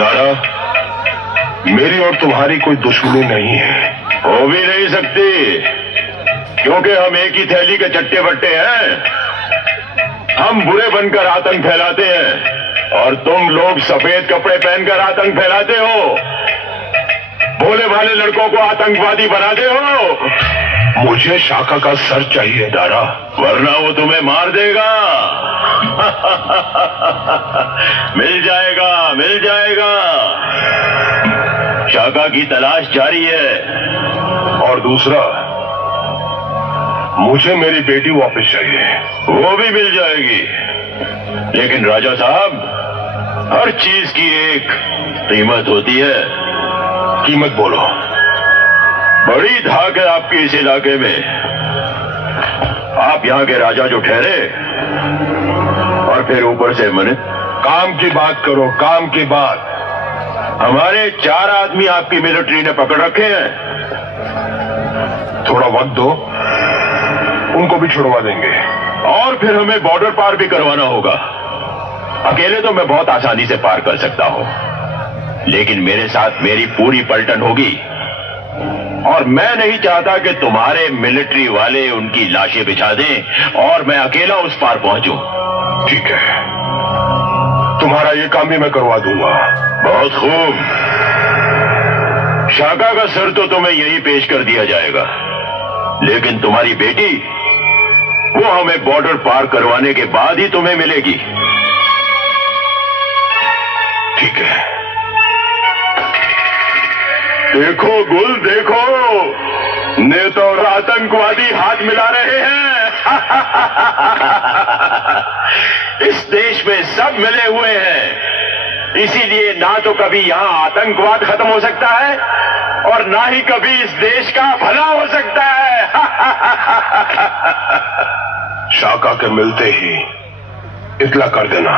दारा, मेरी और तुम्हारी कोई दुश्मनी नहीं है। हो भी नहीं सकती, क्योंकि हम एक ही थैली के चट्टे बट्टे हैं। हम बुरे बनकर आतंक फैलाते हैं और तुम लोग सफेद कपड़े पहनकर आतंक फैलाते हो। भोले भाले लड़कों को आतंकवादी बनाते हो। मुझे शाका का सर चाहिए दारा, वरना वो तुम्हें मार देगा। मिल जाएगा, मिल जाएगा। शाका की तलाश जारी है। और दूसरा, मुझे मेरी बेटी वापस चाहिए। वो भी मिल जाएगी, लेकिन राजा साहब, हर चीज की एक कीमत होती है। कीमत बोलो। बड़ी धाक है आपके इस इलाके में। आप यहाँ के राजा जो ठहरे, और फिर ऊपर से मनित। काम की बात करो, काम की बात। हमारे 4 आदमी आपकी मिलिट्री ने पकड़ रखे हैं। थोड़ा वक्त दो, उनको भी छुड़वा देंगे। और फिर हमें बॉर्डर पार भी करवाना होगा। अकेले तो मैं बहुत आसानी से पार कर सकता हूं, लेकिन मेरे साथ मेरी पूरी पलटन होगी। और मैं नहीं चाहता कि तुम्हारे मिलिट्री वाले उनकी लाशें बिछा दें और मैं अकेला उस पार पहुंचूं। ठीक है, तुम्हारा ये काम भी मैं करवा दूंगा। बहुत खूब। शाका का सर तो तुम्हें यही पेश कर दिया जाएगा, लेकिन तुम्हारी बेटी, वो हमें बॉर्डर पार करवाने के बाद ही तुम्हें मिलेगी। ठीक है। देखो गुल, देखो, नेता और आतंकवादी हाथ मिला रहे हैं। इस देश में सब मिले हुए हैं, इसीलिए ना तो कभी यहां आतंकवाद खत्म हो सकता है और ना ही कभी इस देश का भला हो सकता है। शाका के मिलते ही इतला कर देना।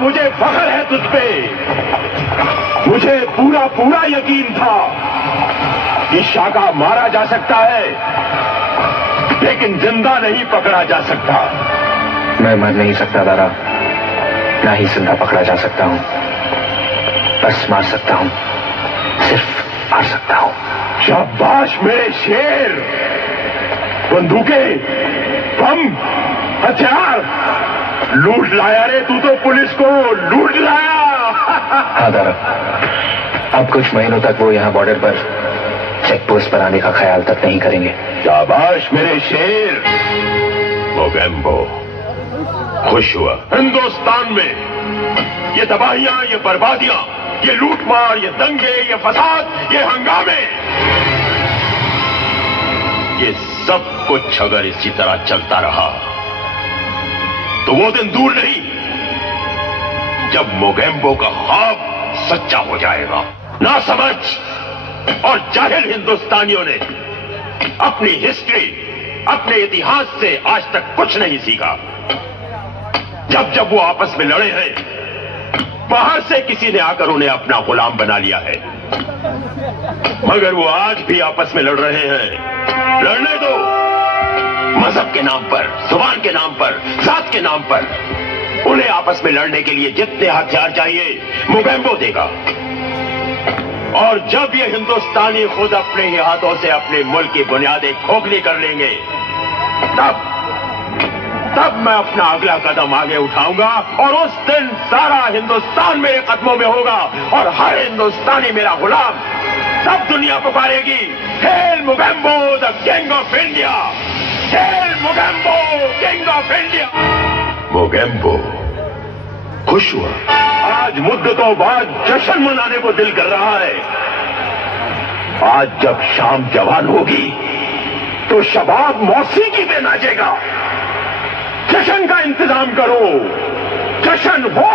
मुझे फख्र है तुझ पे। मुझे पूरा पूरा यकीन था कि शाका मारा जा सकता है, लेकिन जिंदा नहीं पकड़ा जा सकता। मैं मर नहीं सकता दारा, ना ही जिंदा पकड़ा जा सकता हूं। बस मार सकता हूं, सिर्फ मार सकता हूं। शाबाश मेरे शेर। बंदूकें, बम, हथियार लूट लाया रे तू तो, पुलिस को लूट लाया। हाँ दारा, अब कुछ महीनों तक वो यहाँ बॉर्डर पर चेक पोस्ट पर आने का ख्याल तक नहीं करेंगे। शाबाश मेरे शेर। मोगेम्बो, खुश हुआ। हिंदुस्तान में ये तबाहियां, ये बर्बादियां, ये लूटमार, ये दंगे, ये फसाद, ये हंगामे, ये सब कुछ अगर इसी तरह चलता रहा तो वो दिन दूर नहीं जब मोगेम्बो का ख्वाब सच्चा हो जाएगा। ना समझ और जाहिल हिंदुस्तानियों ने अपनी हिस्ट्री, अपने इतिहास से आज तक कुछ नहीं सीखा। जब जब वो आपस में लड़े हैं, बाहर से किसी ने आकर उन्हें अपना गुलाम बना लिया है, मगर वो आज भी आपस में लड़ रहे हैं। लड़ने दो, मजहब के नाम पर, जुबान के नाम पर, जात के नाम पर। उन्हें आपस में लड़ने के लिए जितने हथियार चाहिए मोगेम्बो देगा। और जब ये हिंदुस्तानी खुद अपने ही हाथों से अपने मुल्क की बुनियादें खोखली कर लेंगे, तब मैं अपना अगला कदम आगे उठाऊंगा और उस दिन सारा हिंदुस्तान मेरे कदमों में होगा और हर हिंदुस्तानी मेरा गुलाम। तब दुनिया पुकारेगी, hail Mogambo the king of India, hail Mogambo king of India. Mogambo खुश हुआ। आज मुद्दतों बाद जश्न मनाने को दिल कर रहा है। आज जब शाम जवान होगी तो शबाब मौसीकी में नाचेगा। जश्न का इंतजाम करो, जश्न हो।